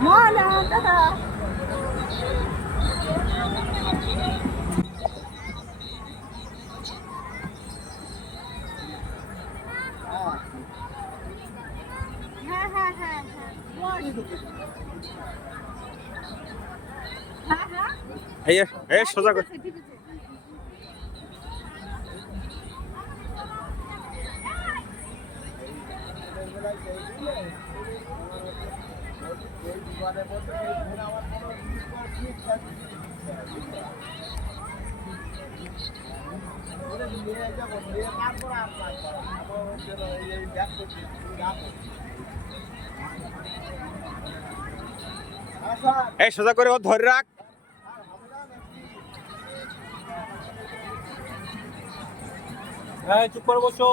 ময়না দাদা হ্যাঁ হ্যাঁ হ্যাঁ হ্যাঁ হ্যাঁ এই সোজা করে এই সোজা করে ও ধরে রাখ হ্যাঁ চুপ করে বসো